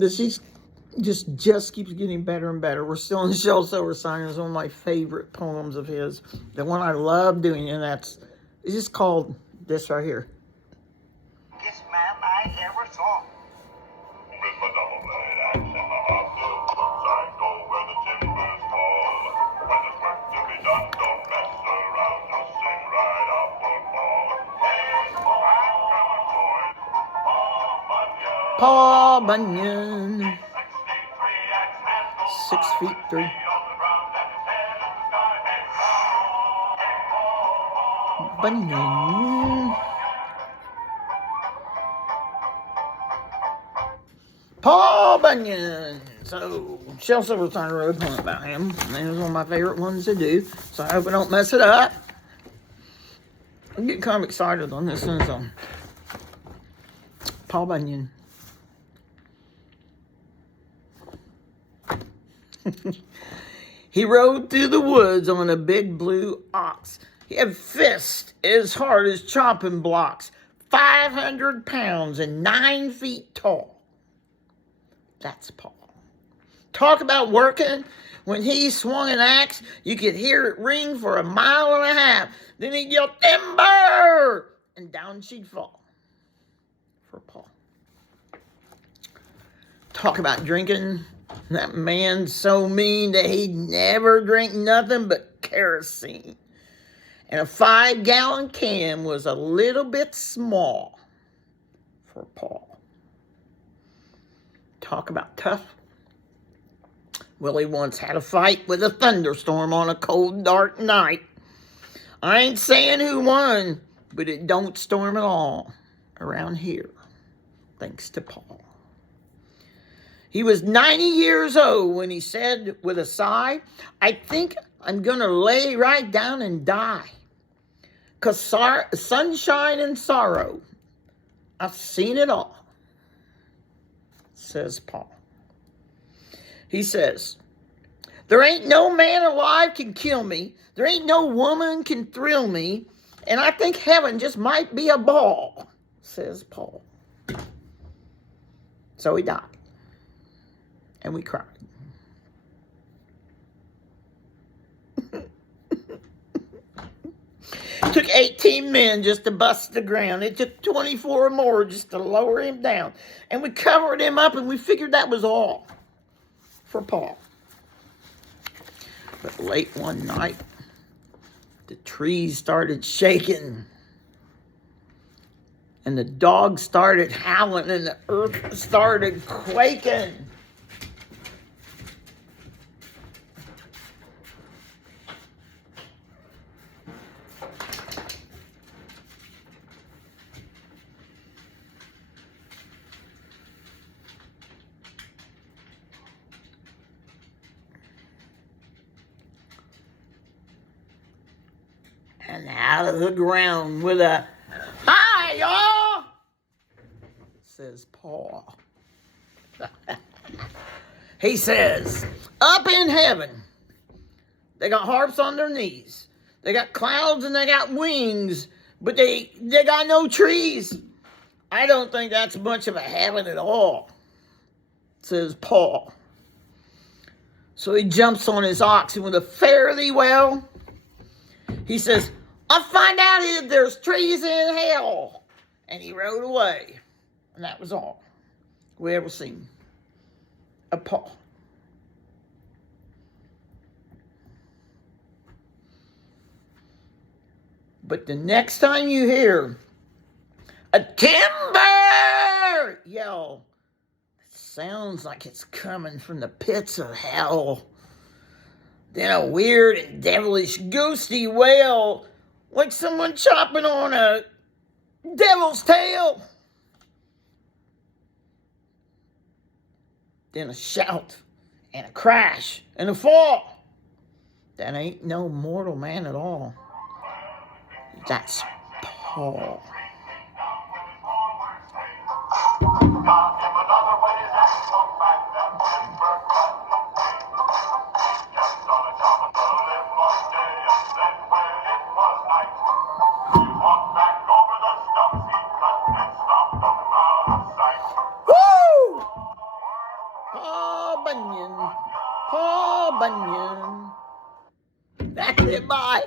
This just keeps getting better and better. We're still in Shel Silverstein. It's one of my favorite poems of his. The one I love doing, and it's just called this right here. Biggest man I ever saw. With my double-blade axe and my hot-blue I go where the timbers fall. When there's work to be done, don't mess around, just sing right out for Paul. Hey, Paul, I'm coming, boys. Paul Bunyan. 6'3". Bunyan. Paul Bunyan. So, Shel Silverstein wrote a poem about him. And it was one of my favorite ones to do. So I hope I don't mess it up. I'm getting kind of excited on this one. So, Paul Bunyan. He rode through the woods on a big blue ox. He had fists as hard as chopping blocks, 500 pounds and 9 feet tall. That's Paul. Talk about working. When he swung an axe, you could hear it ring for a mile and a half. Then he'd yell, "Timber!" and down she'd fall. For Paul. Talk about drinking. That man's so mean that he'd never drink nothing but kerosene. And a 5-gallon can was a little bit small for Paul. Talk about tough. Willie once had a fight with a thunderstorm on a cold, dark night. I ain't saying who won, but it don't storm at all around here, thanks to Paul. He was 90 years old when he said with a sigh, "I think I'm going to lay right down and die. 'Cause sunshine and sorrow, I've seen it all," says Paul. He says, "There ain't no man alive can kill me. There ain't no woman can thrill me. And I think heaven just might be a ball," says Paul. So he died. And we cried. It took 18 men just to bust the ground. It took 24 more just to lower him down. And we covered him up and we figured that was all for Paul. But late one night, the trees started shaking. And the dogs started howling and the earth started quaking. And out of the ground with a, "Hi, y'all," says Paul. He says, "Up in heaven, they got harps on their knees. They got clouds and they got wings, but they got no trees. I don't think that's much of a heaven at all," says Paul. So he jumps on his ox and with a "Fare thee well," he says, "I'll find out if there's trees in hell." And he rode away. And that was all we ever seen of Paul. But the next time you hear a "timber" yell, it sounds like it's coming from the pits of hell. Then a weird and devilish ghosty wail, like someone chopping on a devil's tail. Then a shout and a crash and a fall. That ain't no mortal man at all. That's Paul. Woo! Paul Bunyan. Paul Bunyan. That's it, bye.